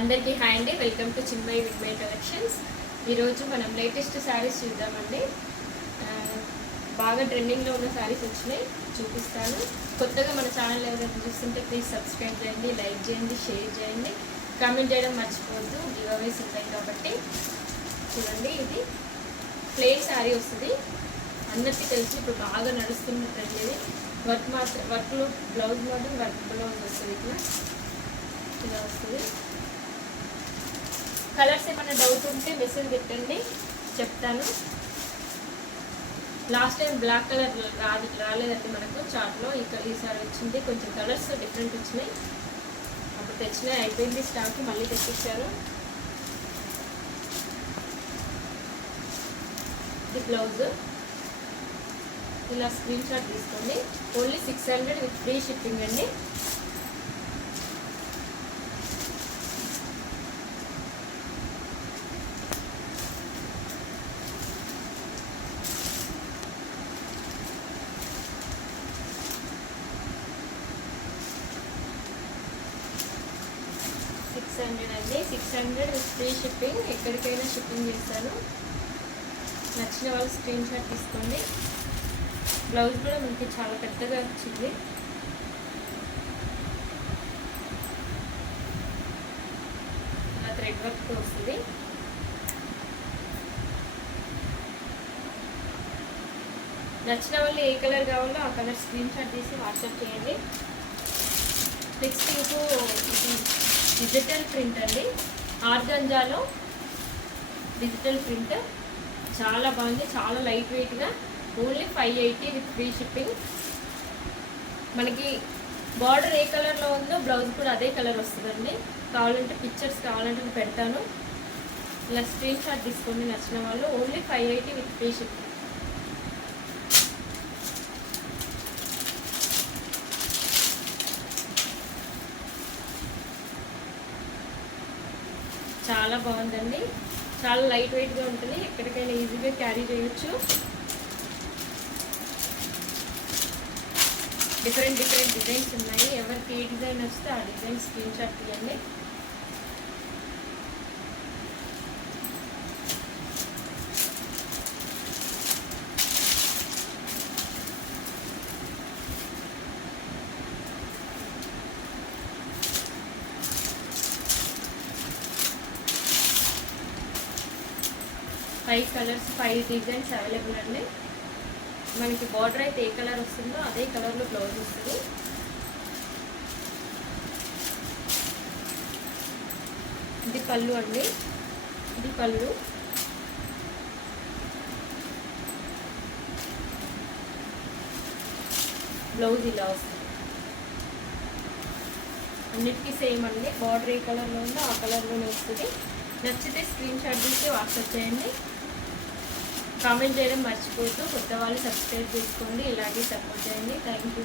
అందరికీ హాయ్ అండి. Welcome to Chinmayi విడ్మై కలెక్షన్స్. ఈరోజు మనం లేటెస్ట్ శారీస్ చూద్దామండి. బాగా ట్రెండింగ్లో ఉన్న శారీస్ వచ్చినాయి, చూపిస్తాను. కొత్తగా మన ఛానల్ ఎవరైనా చూస్తుంటే ప్లీజ్ సబ్స్క్రైబ్ చేయండి, లైక్ చేయండి, షేర్ చేయండి, కామెంట్ చేయడం మర్చిపోవద్దు. గివ్ అవేస్ ఉంటాయి కాబట్టి. చూడండి, ఇది ప్లెయిన్ శారీ వస్తుంది. అందరికీ తెలిసి ఇప్పుడు బాగా నడుస్తున్న ట్రెండ్ ఇది. వర్క్లో బ్లౌజ్ మాత్రం వర్క్ బ్లౌజ్ వస్తుంది. ఇలా వస్తుంది. కలర్స్ ఏమైనా డౌట్ ఉంటే మెసేజ్ పెట్టండి, చెప్తాను. లాస్ట్ టైం బ్లాక్ కలర్ రాలేదండి మనకు చార్ట్లో. ఈసారి వచ్చింది. కొంచెం కలర్స్ డిఫరెంట్ వచ్చినాయి. అప్పుడు తెచ్చినాయి, అయిపోయింది స్టాక్, మళ్ళీ తెప్పించారు. ఇది బ్లౌజ్. ఇలా స్క్రీన్ షాట్ తీసుకోండి. ఓన్లీ 600 విత్ ఫ్రీ షిప్పింగ్ అండి. అండి 600 విత్ ఫ్రీ షిప్పింగ్. ఎక్కడికైనా షిప్పింగ్ చేస్తాను. నచ్చిన వాళ్ళు స్క్రీన్ షాట్ తీసుకోండి. బ్లౌజ్ కూడా మనకి చాలా పెద్దగా వచ్చింది. ఇలా థ్రెడ్ వర్క్ వస్తుంది. నచ్చిన వాళ్ళు ఏ కలర్ కావాలో ఆ కలర్ స్క్రీన్ షాట్ తీసి వాట్సాప్ చేయండి. నెక్స్ట్ ఇంకో డిజిటల్ ప్రింట్ అండి. ఆర్గంజాలో డిజిటల్ ప్రింట్ చాలా బాగుంది, చాలా లైట్ వెయిట్గా. Only 580 with free shipping. మనకి బార్డర్ ఏ కలర్లో ఉందో బ్లౌజ్ కూడా అదే కలర్ వస్తుందండి. కావాలంటే పిక్చర్స్ కావాలంటే నేను పెడతాను. ఇలా స్క్రీన్ షాట్ తీసుకోండి నచ్చిన వాళ్ళు. Only 580 with free shipping. చాలా బాగుందండి. చాలా లైట్ వెయిట్గా ఉంటుంది. ఎక్కడికైనా ఈజీగా క్యారీ చేయొచ్చు. డిఫరెంట్ డిజైన్స్ ఉన్నాయి. ఎవరికి ఏ డిజైన్ వస్తే ఆ డిజైన్ స్క్రీన్ షాట్ తీయండి. ఫైవ్ కలర్స్, 5 డిజైన్స్ అవైలబుల్ అండి. మనకి బార్డర్ అయితే ఏ కలర్ వస్తుందో అదే కలర్లో బ్లౌజ్ వస్తుంది. ఇది పళ్ళు అండి. ఇది పళ్ళు. బ్లౌజ్ ఇలా వస్తుంది. అన్నిటికీ సేమ్ అండి. బార్డర్ ఏ కలర్లో ఉందో ఆ కలర్లోనే వస్తుంది. నచ్చితే స్క్రీన్ షాట్ తీసి వాట్సాప్ చేయండి. కామెంట్ చేయడం మర్చిపోతూ కొత్త వాళ్ళు సబ్స్క్రైబ్ చేసుకోండి. ఇలాగే సపోర్ట్ చేయండి. Thank you.